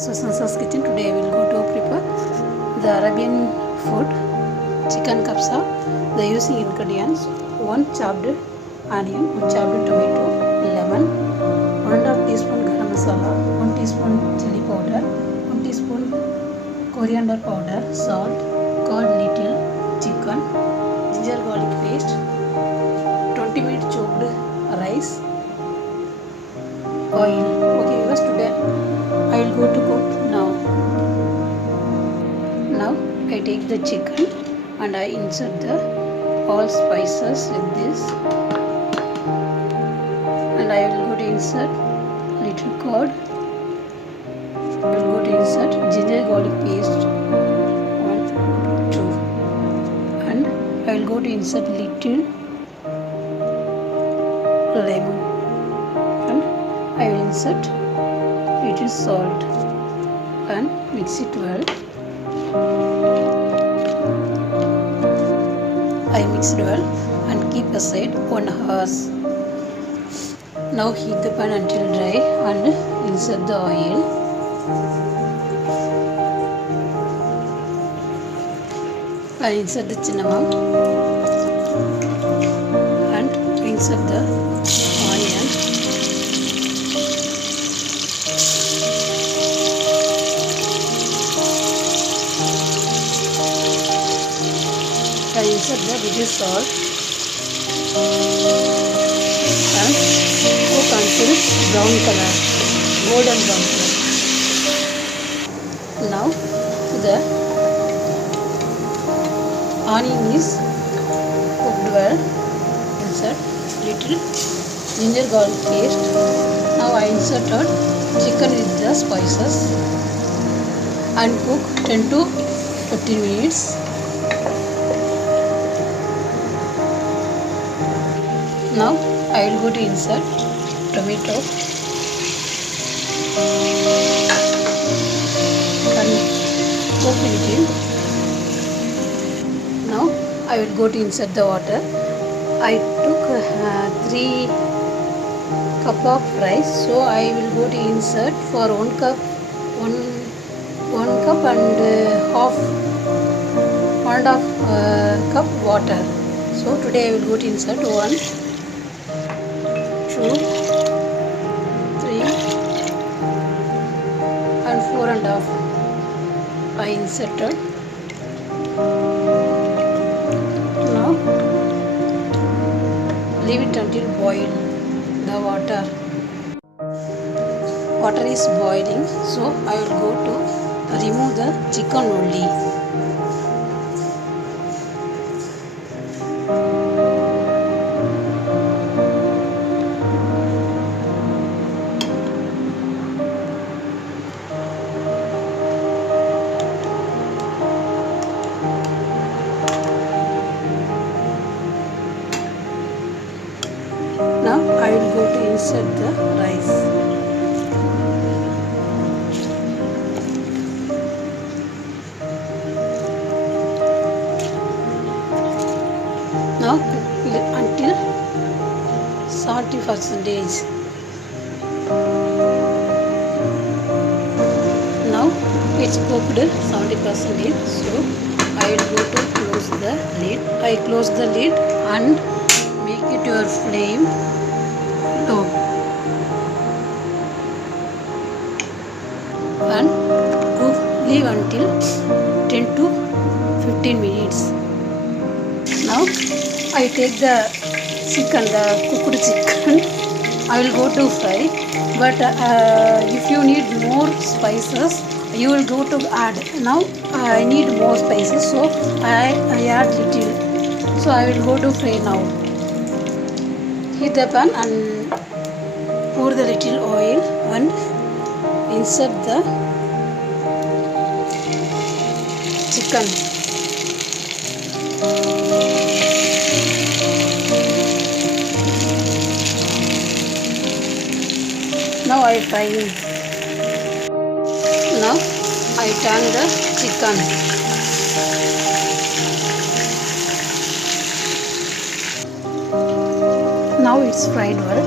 Razzul Ansar's kitchen. Today I will go to prepare the Arabian food chicken kabsa. The using ingredients: 1 chopped onion, 1 chopped tomato, lemon, 1.5 teaspoon garam masala, 1 teaspoon chili powder, 1 teaspoon coriander powder, salt, curd little, chicken, ginger garlic paste, 20-minute chopped rice, oil. Okay viewers, today I will go to cook now. Now I take the chicken and I insert the all spices with this, and I will go to insert little curd. I will go to insert ginger garlic paste 1, 2, and I will go to insert little lemon, and I will insert little salt and mix it well. I mixed well and keep aside 1 hour. Now heat the pan until dry and insert the oil. I insert the cinnamon and insert the onion. I insert the little salt and cook until brown color, golden brown color. Now the onion is cooked well. Insert little ginger garlic paste. Now I inserted chicken with the spices and cook 10 to 15 minutes. Now I will go to insert tomato and cook little. Now I will go to insert the water. I took 3 cup of rice, so I will go to insert for 1 cup, 1 cup and half 1.5 cup water. So today I will go to insert 1, 2, 3 and 4.5. I inserted. Now leave it until boil the water. Water is boiling, so I will go to remove the chicken only. Now I will go to insert the rice. Now until 70%. Now it's cooked 70%, so I will go to close the lid. I close the lid and make it your flame low and cook, leave until 10 to 15 minutes. Now I take the chicken, the cooked chicken. I will go to fry, but if you need more spices, you will go to add. Now I need more spices, so I add little. So I will go to fry now. Heat the pan and pour the little oil and insert the chicken. Now I fry it. Now I turn the chicken. Now it's fried well.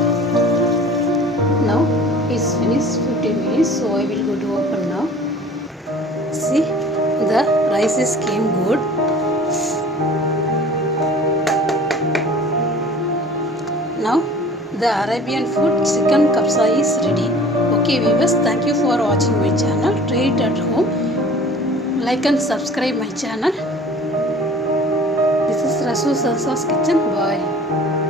Now it's finished 15 minutes, so I will go to open now. the rice is came good. Now the Arabian food chicken kabsa is ready. Okay viewers, thank you for watching my channel. Try it at home. Like and subscribe my channel. This is Razzul Ansar's kitchen. Bye.